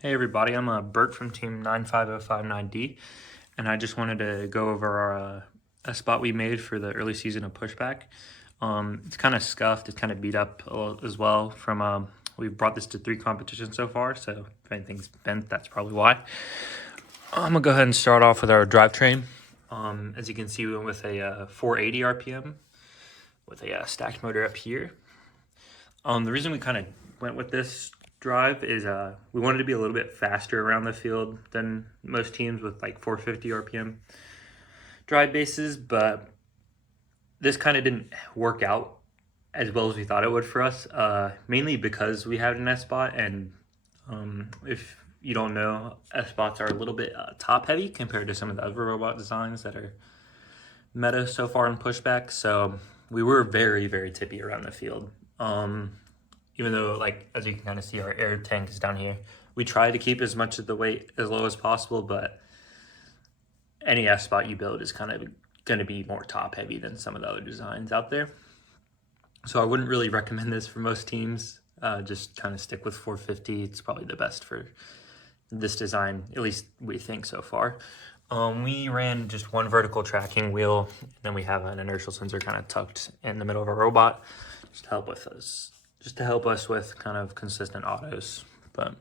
Hey everybody, I'm Bert from team 95059D, and I just wanted to go over our a spot we made for the early season of Pushback. It's kind of scuffed, it's kind of beat up a little as well from, we've brought this to 3 competitions so far, so if anything's bent, that's probably why. I'm gonna go ahead and start off with our drivetrain. As you can see, we went with a 480 RPM with a stacked motor up here. The reason we kind of went with this drive is we wanted to be a little bit faster around the field than most teams with like 450 RPM drive bases, but this kind of didn't work out as well as we thought it would for us, mainly because we had an S-spot, and if you don't know, S-spots are a little bit top heavy compared to some of the other robot designs that are meta so far in Pushback, so we were very, very tippy around the field. Even though, like, as you can kind of see, our air tank is down here. We try to keep as much of the weight as low as possible, but any S-spot you build is kind of going to be more top heavy than some of the other designs out there. So I wouldn't really recommend this for most teams. Just kind of stick with 450. It's probably the best for this design, at least we think so far. We ran just one vertical tracking wheel, and then we have an inertial sensor kind of tucked in the middle of our robot just to help us with kind of consistent autos. But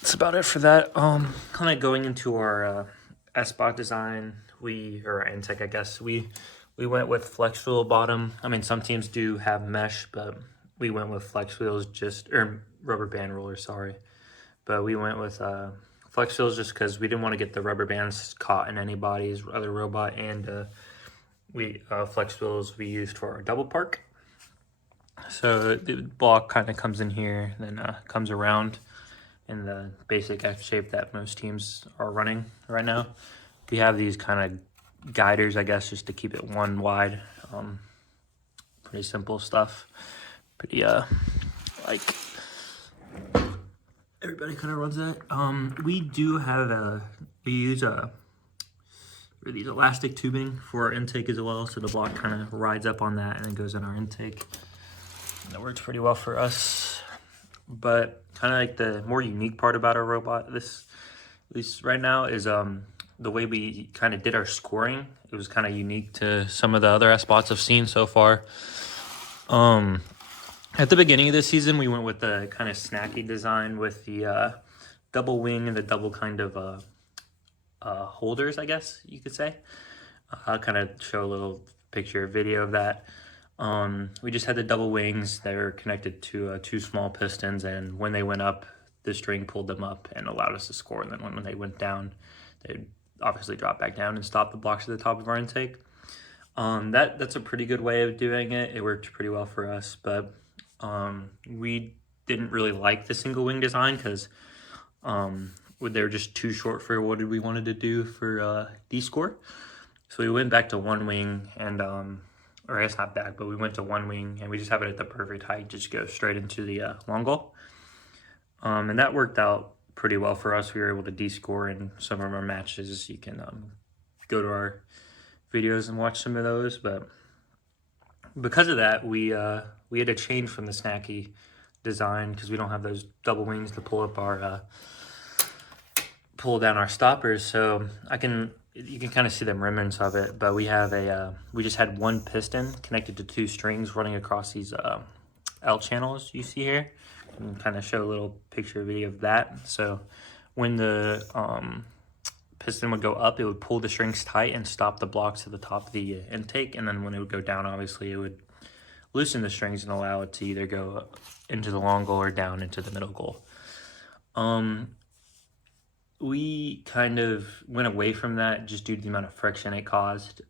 that's about it for that. Kind of going into our S-spot design, or intake, I guess, we went with flex wheel bottom. I mean, some teams do have mesh, but we went with flex wheels, or rubber band rollers, sorry. But we went with flex wheels just because we didn't want to get the rubber bands caught in anybody's other robot, and flex wheels we used for our double park. So the block kind of comes in here, then comes around in the basic F shape that most teams are running right now. We have these kind of guiders, I guess, just to keep it one wide. Pretty simple stuff. Pretty like everybody kind of runs that. We do have we use these elastic tubing for our intake as well, so the block kind of rides up on that and then goes in our intake. That works pretty well for us. But kind of like the more unique part about our robot, at least right now, is the way we kind of did our scoring. It was kind of unique to some of the other S-spots I've seen so far. At the beginning of this season, we went with the kind of snacky design with the double wing and the double kind of holders, I guess you could say. I'll kind of show a little picture video of that. We just had the double wings that were connected to 2 small pistons, and when they went up, the string pulled them up and allowed us to score. And then when they went down, they'd obviously drop back down and stop the blocks at the top of our intake. That's a pretty good way of doing it. It worked pretty well for us, but we didn't really like the single wing design because they were just too short for what we wanted to do for D-score. So we went back to 1 wing, and or I guess not back, but we went to 1 wing, and we just have it at the perfect height, just go straight into the long goal. And that worked out pretty well for us. We were able to D-score in some of our matches. You can go to our videos and watch some of those, but because of that, we had to change from the snacky design because we don't have those double wings to pull down our stoppers. So you can kind of see the remnants of it, but we just had 1 piston connected to 2 strings running across these L channels you see here. And kind of show a little picture video of that. So when the piston would go up, it would pull the strings tight and stop the blocks to the top of the intake, and then when it would go down, obviously it would loosen the strings and allow it to either go into the long goal or down into the middle goal. We kind of went away from that just due to the amount of friction it caused.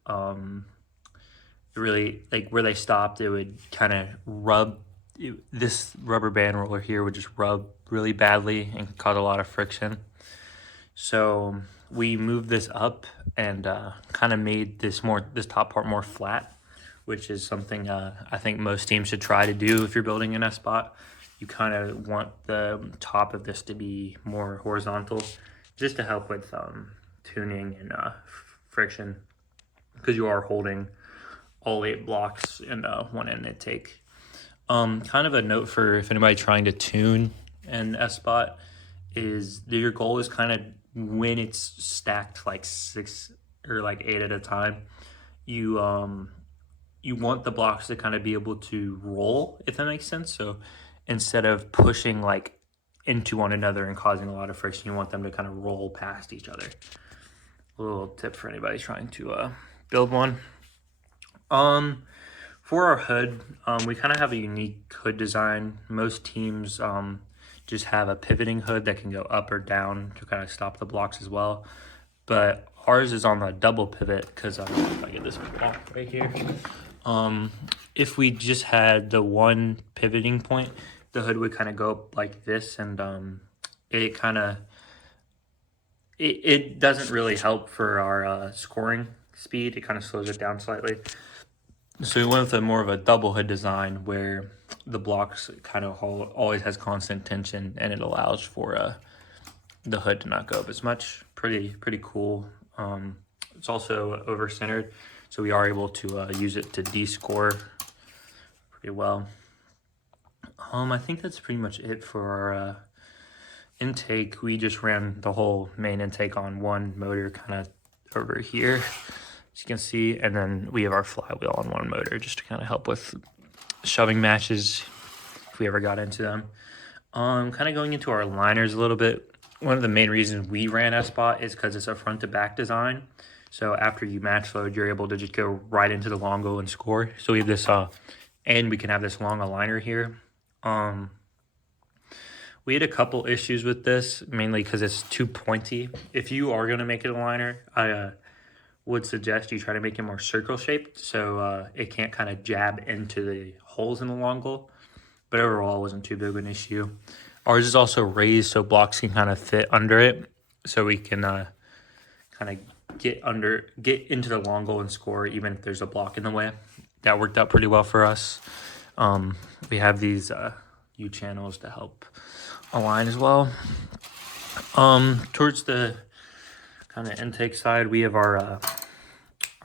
Really, like where they stopped, it would kind of rub. This rubber band roller here would just rub really badly and cause a lot of friction. So we moved this up and kind of made this top part more flat, which is something I think most teams should try to do if you're building an S-spot. You kind of want the top of this to be more horizontal, just to help with tuning and friction, because you are holding all 8 blocks in one end intake. Kind of a note for if anybody trying to tune and S spot is your goal is kind of when it's stacked like 6 or like 8 at a time, you want the blocks to kind of be able to roll, if that makes sense. So instead of pushing like into one another and causing a lot of friction, you want them to kind of roll past each other. A little tip for anybody trying to build one. For our hood, we kind of have a unique hood design. Most teams just have a pivoting hood that can go up or down to kind of stop the blocks as well. But ours is on the double pivot because if I get this block right here, if we just had the one pivoting point, the hood would kind of go up like this, and it kind of it doesn't really help for our scoring speed. It kind of slows it down slightly. So we went with more of a double hood design where the blocks kind of always has constant tension, and it allows for the hood to not go up as much. Pretty cool. It's also over centered, so we are able to use it to de-score pretty well. I think that's pretty much it for our intake. We just ran the whole main intake on one motor kind of over here, as you can see, and then we have our flywheel on one motor just to kind of help with shoving matches if we ever got into them. Kind of going into our liners a little bit. One of the main reasons we ran S-Spot is because it's a front to back design. So after you match load, you're able to just go right into the long goal and score. So we have this, and we can have this long aligner here. We had a couple issues with this, mainly because it's too pointy. If you are going to make it a liner, I would suggest you try to make it more circle shaped so it can't kind of jab into the holes in the long goal. But overall, it wasn't too big of an issue. Ours is also raised so blocks can kind of fit under it, so we can kind of get into the long goal and score even if there's a block in the way. That worked out pretty well for us. We have these U channels to help align as well. Towards the kind of intake side, we have our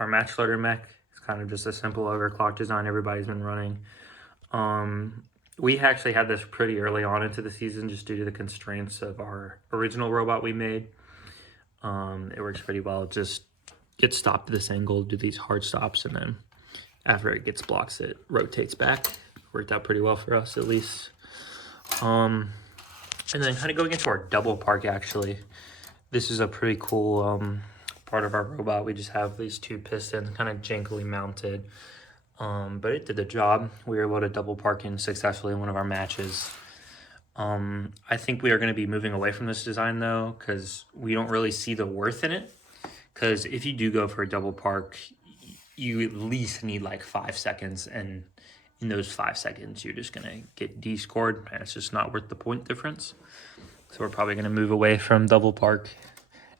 match loader mech. It's kind of just a simple overclock design everybody's been running. We actually had this pretty early on into the season just due to the constraints of our original robot we made. It works pretty well. It just gets stopped at this angle, do these hard stops, and then after it gets blocks, it rotates back. Worked out pretty well for us, at least. And then kind of going into our double park, actually. This is a pretty cool part of our robot. We just have these two pistons kind of jankily mounted. But it did the job. We were able to double park in successfully in one of our matches. I think we are going to be moving away from this design, though, because we don't really see the worth in it. Because if you do go for a double park, you at least need like 5 seconds, and in those 5 seconds, you're just going to get de-scored, and it's just not worth the point difference. So we're probably going to move away from double park.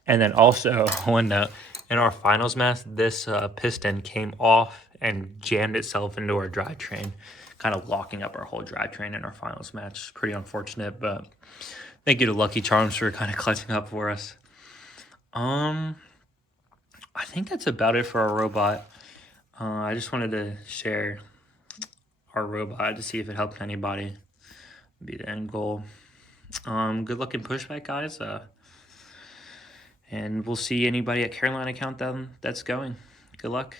And then also, one note, in our finals match, this piston came off and jammed itself into our drivetrain, kind of locking up our whole drivetrain in our finals match. Pretty unfortunate, but thank you to Lucky Charms for kind of clutching up for us. I think that's about it for our robot. I just wanted to share our robot to see if it helped anybody. Be the end goal. Good luck in pushback, guys. And we'll see anybody at Carolina Countdown that's going. Good luck.